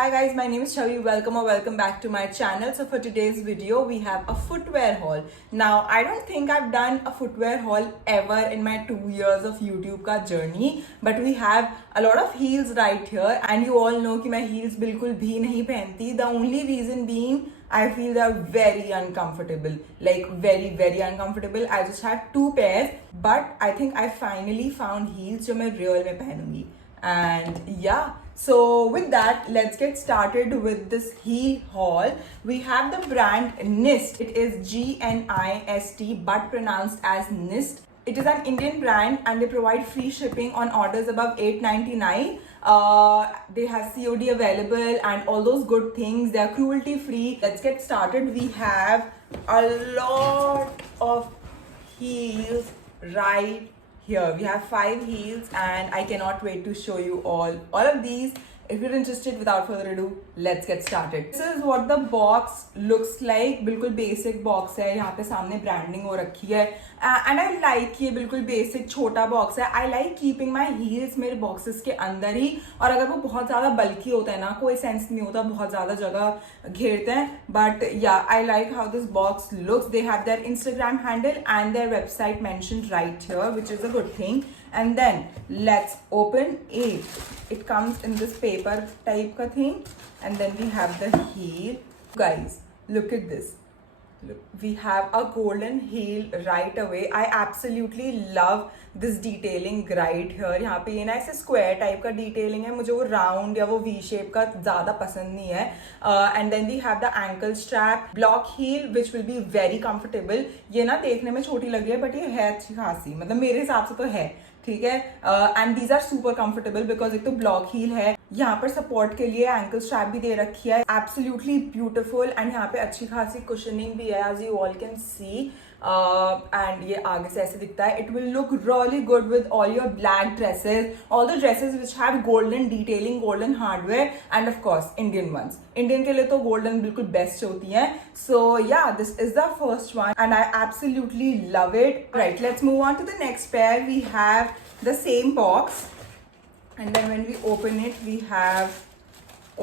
Hi guys, my name is Chavi. Welcome or welcome back to my channel. So for today's video, we have a footwear haul. Now, I don't think I've done a footwear haul ever in my 2 years of YouTube ka journey, but we have a lot of heels right here, and you all know कि मैं heels बिल्कुल भी नहीं पहनती. The only reason being I feel they're very uncomfortable, like very uncomfortable. I just had 2 pairs, but I think I finally found heels जो मैं real में पहनूंगी. And yeah, so with that, let's get started with this heel haul. We have the brand Nist. It is Gnist, but pronounced as Nist. It is an Indian brand and they provide free shipping on orders above $8.99. They have COD available and all those good things. They are cruelty free. Let's get started. We have a lot of heels right here. We have 5 heels and I cannot wait to show you all of these. If you're interested, without further ado, let's get started. This is what the box looks like. बिल्कुल basic box है. यहाँ पे सामने branding हो रखी है. And I like ये बिल्कुल basic छोटा box है. I like keeping my heels मेरे boxes के अंदर ही. और अगर वो बहुत ज़्यादा bulky होता है ना, कोई sense नहीं होता, बहुत ज़्यादा जगह घेरते हैं. But yeah, I like how this box looks. They have their Instagram handle and their website mentioned right here, which is a good thing. And then let's open it. It comes in this paper type ka thing, and then we have the heel. Guys, look at this. Look, we have a golden heel right away. I absolutely love this detailing right here. यहाँ पे ये ना ऐसे square type का detailing है. मुझे वो round या वो V shape का ज़्यादा पसंद नहीं है. And then we have the ankle strap block heel, which will be very comfortable. ये ना देखने में छोटी लग रही है, but ये है अच्छी खासी. मतलब मेरे हिसाब से तो है. ठीक है. And these are super comfortable because एक तो ब्लॉक हील है. यहाँ पर सपोर्ट के लिए एंकल स्ट्रैप भी दे रखी है. Absolutely beautiful. एंड यहाँ पे अच्छी खासी कुशनिंग भी है, as you all can see. And ये आगे से ऐसे दिखता है. It will look really good with all your black dresses, all the dresses which have golden detailing, golden hardware, and of course Indian ones. Indian के लिए तो गोल्डन बिल्कुल बेस्ट होती है. So yeah, this is the first one and I absolutely love it. Right, let's move on to the next pair. We have the same box, and then when we open it we have,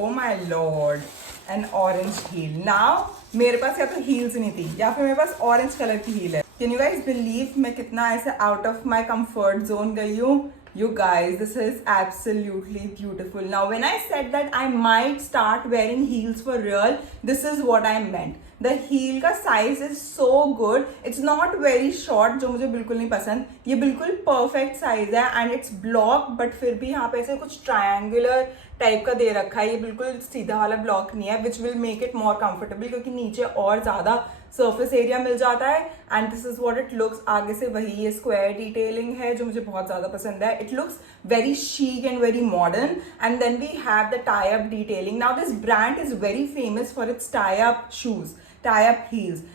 oh my lord, an orange heel. Now मेरे पास या तो heels नहीं थी या फिर मेरे पास orange color की heel है. Can you guys believe मैं कितना ऐसे out of my comfort zone गई हूँ? You guys, this is absolutely beautiful. Now when I said that I might start wearing heels for real, this is what I meant. The heel का size is so good. It's not very short, जो मुझे बिल्कुल नहीं पसंद. ये बिल्कुल perfect size है and it's block, but फिर भी यहाँ पे ऐसे कुछ triangular टाइप का दे रखा है. ये बिल्कुल सीधा वाला ब्लॉक नहीं है, which will make it more comfortable क्योंकि नीचे और ज़्यादा surface area मिल जाता है. And this is what it looks. आगे से वही ये square detailing है जो मुझे बहुत ज़्यादा पसंद है. It looks very chic and very modern. And then we have the tie-up detailing. Now this brand is very famous for its tie-up shoes, tie-up heels.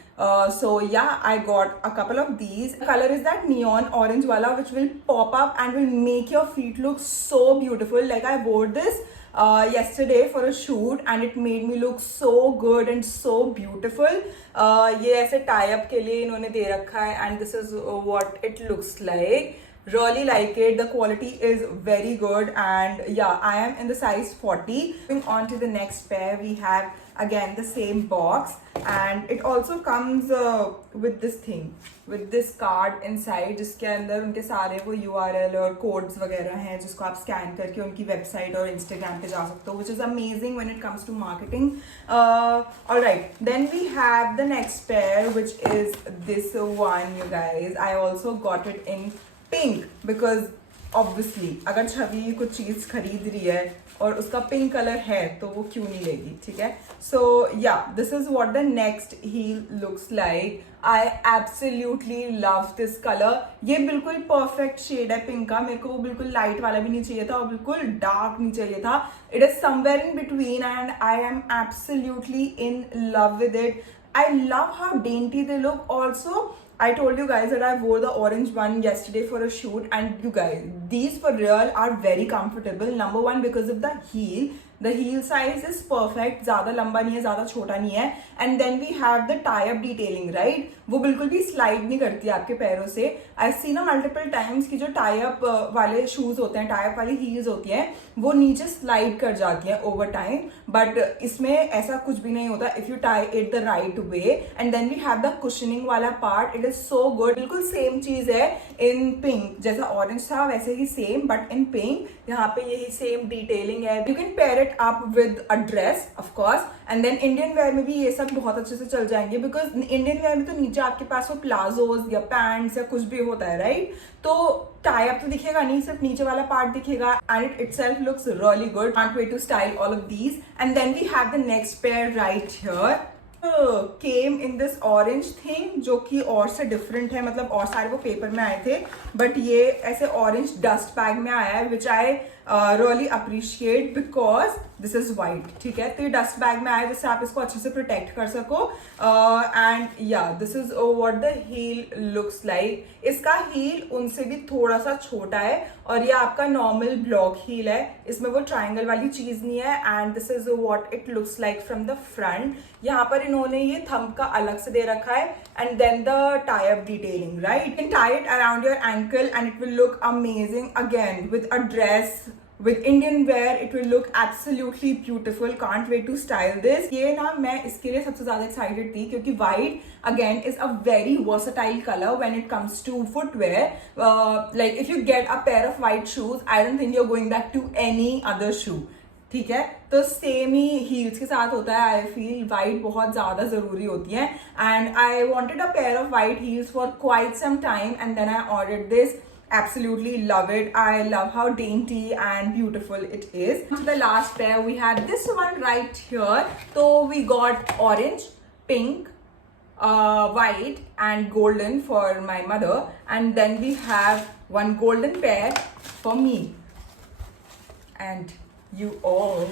So yeah, I got a couple of these. The color is that neon orange wala, which will pop up and will make your feet look so beautiful. Like I wore this yesterday for a shoot and it made me look so good and so beautiful. ये ऐसे tie up के लिए इन्होंने दे रखा है and this is what it looks like. Really like it. The quality is very good and yeah, I am in the size 40. Moving on to the next pair, we have again the same box and it also comes with this thing, with this card inside जिसके अंदर उनके सारे वो URL और codes वगैरह हैं जिसको आप scan करके उनकी website और Instagram पे जा सकते हो, which is amazing when it comes to marketing. Alright, then we have the next pair, which is this one, you guys. I also got it in pink because obviously अगर छवि कुछ चीज़ खरीद रही है और उसका पिंक कलर है तो वो क्यों नहीं लेगी. ठीक है. So yeah, this is what the next heel looks like. I absolutely love this colour. ये बिल्कुल परफेक्ट शेड है पिंक का. मेरे को वो बिल्कुल लाइट वाला भी नहीं चाहिए था और बिल्कुल डार्क नहीं चाहिए था. It is somewhere in between and I am absolutely in love with it. I love how dainty they look. Also I told you guys that I wore the orange one yesterday for a shoot and you guys, these for real are very comfortable. Number one, because of the heel. The heel size is perfect. ज़्यादा लंबा नहीं है, ज़्यादा छोटा नहीं है. And then we have the tie-up detailing, right? वो बिल्कुल भी स्लाइड नहीं करती आपके पैरों से। आई सी ना मल्टीपल टाइम्स की जो टाई अप वाले शूज होते हैं, टाई अप वाली हील्स होती हैं, वो नीचे स्लाइड कर जाती हैं ओवर टाइम, बट इसमें ऐसा कुछ भी नहीं होता if you tie it the right way. And then we have the cushioning वाला part, it is so good. बिल्कुल सेम चीज है इन पिंक, जैसा ऑरेंज था वैसे ही सेम, बट इन पिंक यहाँ पे यही सेम डिटेलिंग है। You can pair it up with a dress of course, and then Indian wear में भी ये सब बहुत अच्छे से चल जाएंगे, बिकॉज इंडियन वेयर में तो नीचे आपके पास वो प्लाजोज या पैंट्स या कुछ भी होता है, राइट? तो टाई अप तो दिखेगा नहीं, सिर्फ नीचे वाला पार्ट दिखेगा, and it itself looks really good. Can't wait to style all of these. And then we have the next pair right here, came in this orange thing, जो कि और से डिफरेंट है, मतलब और सारे वो पेपर में आए थे, बट ये ऐसे ऑरेंज डस्ट बैग में आया है, which I really appreciate because this is white, ठीक है? तो ये डस्ट बैग में आया जिससे आप इसको अच्छे से प्रोटेक्ट कर सको। And yeah this is what the heel looks like. इसका हील उनसे भी थोड़ा सा छोटा है, और ये आपका नॉर्मल ब्लॉक हील है, इसमें वो ट्राइंगल वाली चीज नहीं है। And this is what it looks like from the front. यहाँ पर इन्होंने ये थंब का अलग से दे रखा है, and then the tie up detailing, right? You can tie it around your ankle and it will look amazing again with a dress, with Indian wear it will look absolutely beautiful. Can't wait to style this. ये ना मैं इसके लिए सबसे ज्यादा excited थी क्योंकि white again is a very versatile color when it comes to footwear. Like if you get a pair of white shoes, I don't think you're going back to any other shoe. ठीक है? तो सेम ही हील्स के साथ होता है। I feel white बहुत ज्यादा जरूरी होती है, and I wanted a pair of white heels for quite some time, and then I ordered this. Absolutely love it. I love how dainty and beautiful it is. To the last pair, we had this one right here. So we got orange, pink, white and golden for my mother, and then we have one golden pair for me and you all.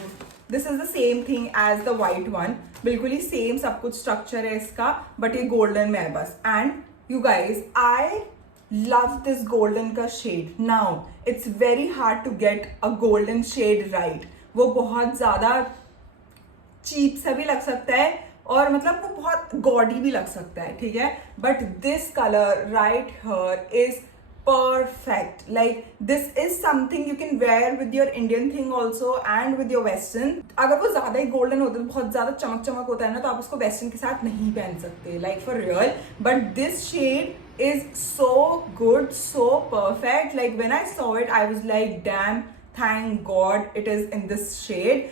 This is the same thing as the white one. बिल्कुल ही same सब कुछ structure है इसका, but ये golden में है बस. And you guys, I love this golden का shade. Now it's very hard to get a golden shade right. वो बहुत ज्यादा cheap सा भी लग सकता है, और मतलब वो बहुत gaudy भी लग सकता है, ठीक है? But this color right here is perfect. Like this is something you can wear with your Indian thing also and with your western. अगर वो ज्यादा ही golden होता है, बहुत ज्यादा चमक चमक होता है ना, तो आप उसको western के साथ नहीं पहन सकते, like for real. But this shade is so good, so perfect. Like when I saw it, I was like, damn, thank God it is in this shade.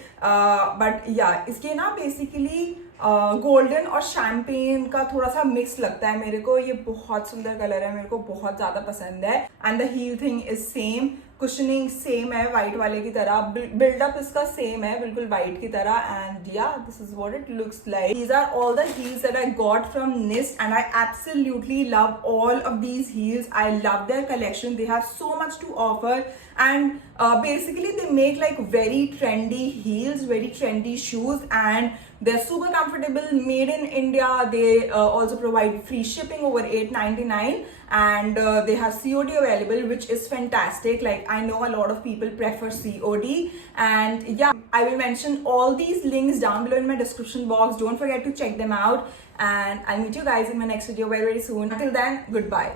But yeah, इसके ना basically गोल्डन और शैम्पेन का थोड़ा सा मिक्स लगता है मेरे को। ये बहुत सुंदर कलर है, मेरे को बहुत ज्यादा पसंद है। And the heel thing is same, cushioning same है व्हाइट वाले की तरह, बिल्डअप इसका सेम है बिल्कुल व्हाइट की तरह। And yeah this is what it looks like. These are all the heels that I got from Nist, and I absolutely love all of these heels. I love their collection. They have so much to offer, and basically they make like very trendy heels, very trendy shoes, and they're super comfortable, made in India. They also provide free shipping over $8.99, and they have COD available, which is fantastic. Like I know a lot of people prefer COD, and yeah, I will mention all these links down below in my description box. Don't forget to check them out, and I'll meet you guys in my next video very soon. Until then, goodbye.